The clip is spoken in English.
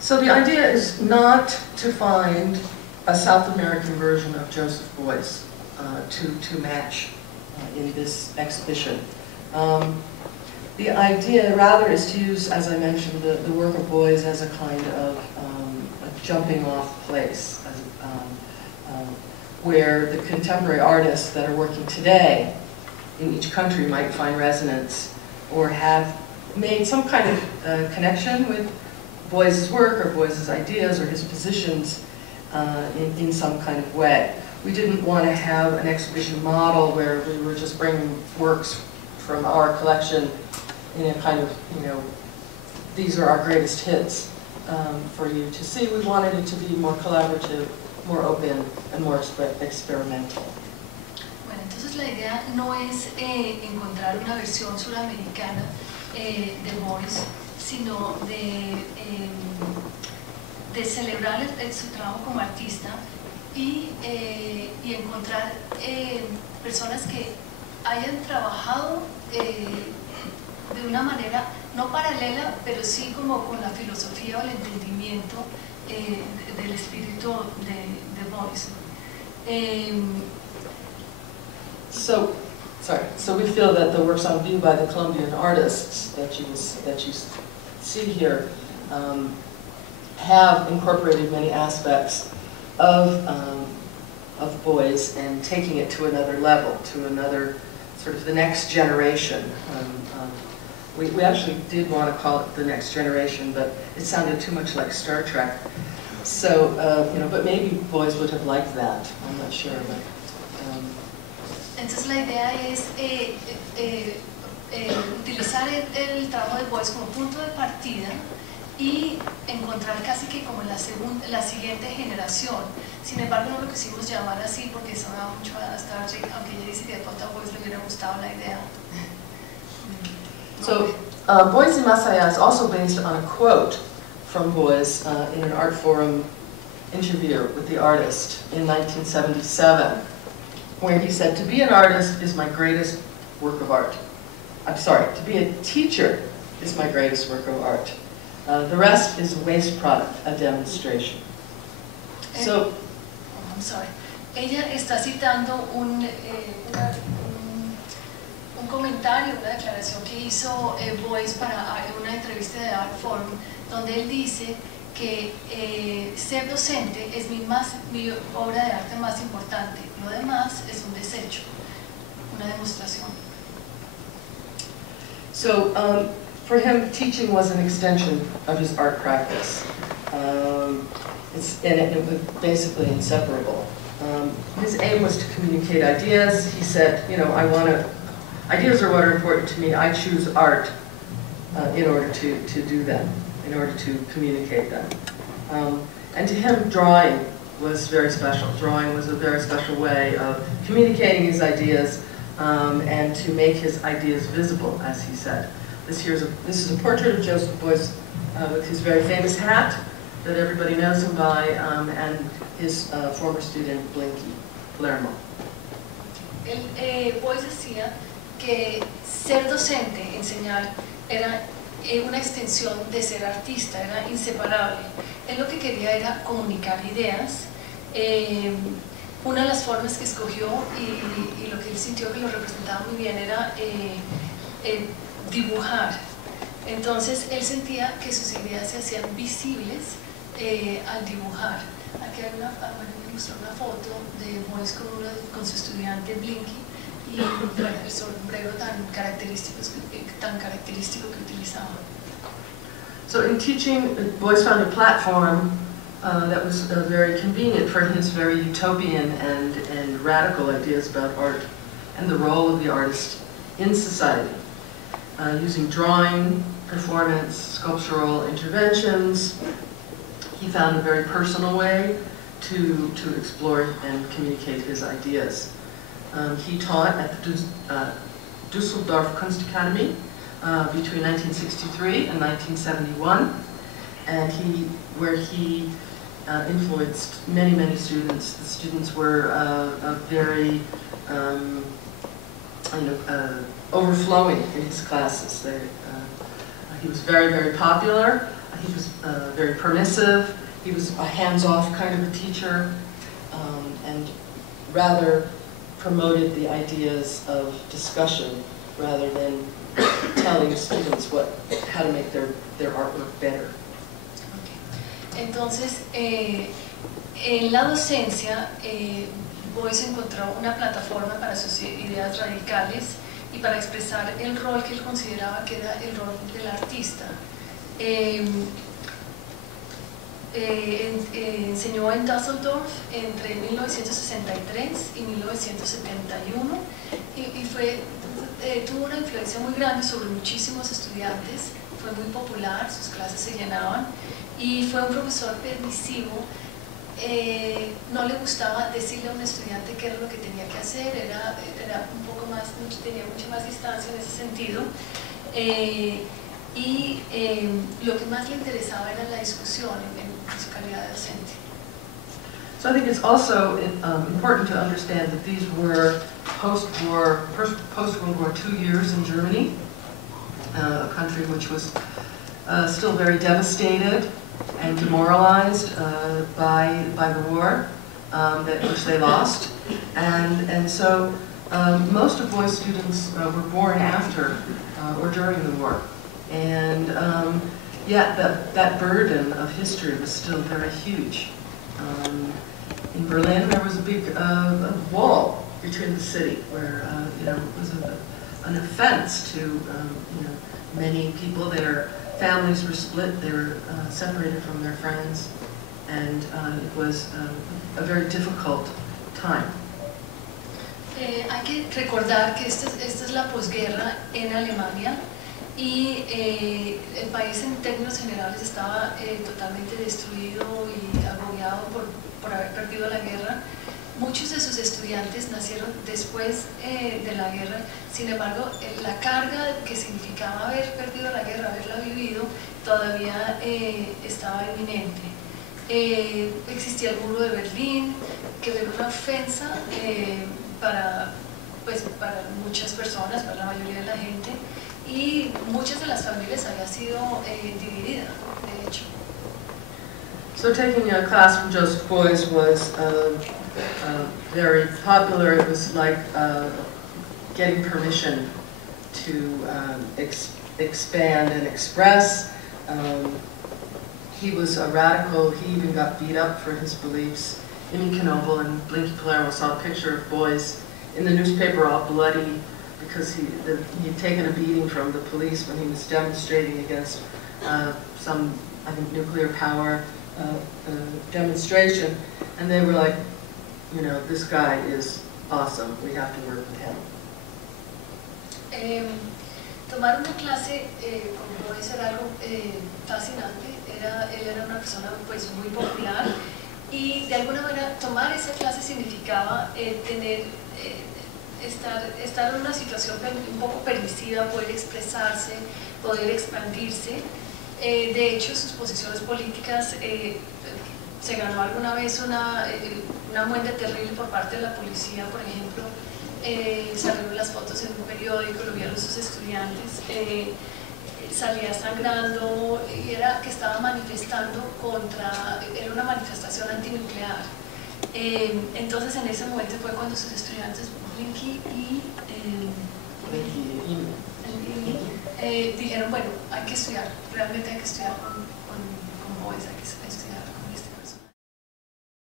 So the idea is not to find a South American version of Joseph Beuys to match in this exhibition. The idea rather is to use, as I mentioned, the work of Beuys as a kind of a jumping off place, where the contemporary artists that are working today in each country might find resonance or have made some kind of connection with Beuys' work or Beuys' ideas or his positions in some kind of way. We didn't want to have an exhibition model where we were just bringing works from our collection in a kind of, these are our greatest hits for you to see. We wanted it to be more collaborative, more open, and more experimental. Bueno, entonces la idea no es encontrar una versión suramericana de Beuys, sino de celebrar su trabajo como artista y encontrar personas que hayan trabajado de una manera no paralela, pero sí como con la filosofía o el entendimiento del espíritu de Beuys. So we feel that the works on view by the Colombian artists that you see here have incorporated many aspects of Beuys and taking it to another level, to another sort of the next generation. We actually did want to call it the next generation, but it sounded too much like Star Trek. So but maybe Beuys would have liked that. I'm not sure, but. Entonces la idea es utilizar el trabajo de Beuys como punto de partida y encontrar casi que como la siguiente generación. Sin embargo, no lo quisimos llamar así porque sonaba mucho a Star Trek, aunque ella dice que de pronto a Beuys le hubiera gustado la idea. So, Beuys y Más Allá is also based on a quote from Beuys in an Art Forum interview with the artist in 1977, where he said, "To be an artist is my greatest work of art. I'm sorry, to be a teacher is my greatest work of art. The rest is a waste product, a demonstration." So, I'm sorry. Ella está citando un comentario, una declaración que hizo Beuys para una entrevista de Art Forum, donde él dice que ser docente es mi obra de arte más importante, lo demás es un desecho, una demostración. So, for him, teaching was an extension of his art practice. It was basically inseparable. His aim was to communicate ideas. He said, ideas are what are important to me. I choose art in order to do them, in order to communicate them. And to him, drawing was very special. Drawing was a very special way of communicating his ideas and to make his ideas visible, as he said. This is a portrait of Joseph Beuys with his very famous hat that everybody knows him by, and his former student, Blinky Palermo. Beuys decía que ser docente, enseñar, era una extensión de ser artista, era inseparable. Él lo que quería era comunicar ideas. Una de las formas que escogió y lo que él sintió que lo representaba muy bien era dibujar. Entonces él sentía que sus ideas se hacían visibles al dibujar. Aquí hay me mostró una foto de Beuys con su estudiante Blinky y el sombrero tan característico que utilizaba. So in teaching, Beuys found a platform that was very convenient for his very utopian and radical ideas about art and the role of the artist in society. Using drawing, performance, sculptural interventions, he found a very personal way to explore and communicate his ideas. He taught at the Düsseldorf Kunstakademie between 1963 and 1971, and where he influenced many students. The students were very overflowing in his classes. He was very popular. I He was very permissive. He was a hands-off kind of a teacher, and rather promoted the ideas of discussion rather than telling students how to make their artwork better. Okay. Entonces, en la docencia, Beuys encontró una plataforma para sus ideas radicales y para expresar el rol que él consideraba que era el rol del artista. Enseñó en Düsseldorf entre 1963 y 1971 y tuvo una influencia muy grande sobre muchísimos estudiantes, fue muy popular, sus clases se llenaban y fue un profesor permisivo. No le gustaba decirle a un estudiante qué era lo que tenía que hacer, era un poco más, tenía mucha más distancia en ese sentido. Lo que más le interesaba era la discusión en su calidad de docente. So I think it's also important to understand that these were post-World War II years in Germany, a country which was still very devastated and demoralized by the war, which they lost, and so most of Beuys' students were born after or during the war, and yet that burden of history was still very huge. In Berlin, there was a big wall between the city, where it was an offense to many people. Their families were split, they were separated from their friends, and it was a very difficult time. Hay que recordar que esta es la posguerra en Alemania y el país en términos generales estaba totalmente destruido y agobiado por haber perdido la guerra. Muchos de sus estudiantes nacieron después de la guerra, sin embargo, la carga que significaba haber perdido la guerra, haberla vivido, todavía estaba inminente. Existía el muro de Berlín, que era una ofensa para muchas personas, para la mayoría de la gente, y muchas de las familias había sido dividida, de hecho. So taking a class from Joseph Beuys was very popular. It was like getting permission to expand and express. He was a radical. He even got beat up for his beliefs. Amy Knoebel and Blinky Palermo saw a picture of Beuys in the newspaper all bloody because he'd taken a beating from the police when he was demonstrating against some, I think, nuclear power demonstration, and they were like, this guy is awesome, we have to work with him. Tomar una clase con Beuys era algo fascinante. Él era una persona pues muy popular y de alguna manera tomar esa clase significaba estar en una situación un poco permisiva, poder expresarse, poder expandirse. De hecho, sus posiciones políticas se ganó alguna vez una muenda terrible por parte de la policía, por ejemplo. Salieron las fotos en un periódico, lo vieron sus estudiantes, salía sangrando y era que estaba manifestando era una manifestación antinuclear. Entonces en ese momento fue cuando sus estudiantes, Blinky y dijeron, bueno, hay que estudiar, realmente hay que estudiar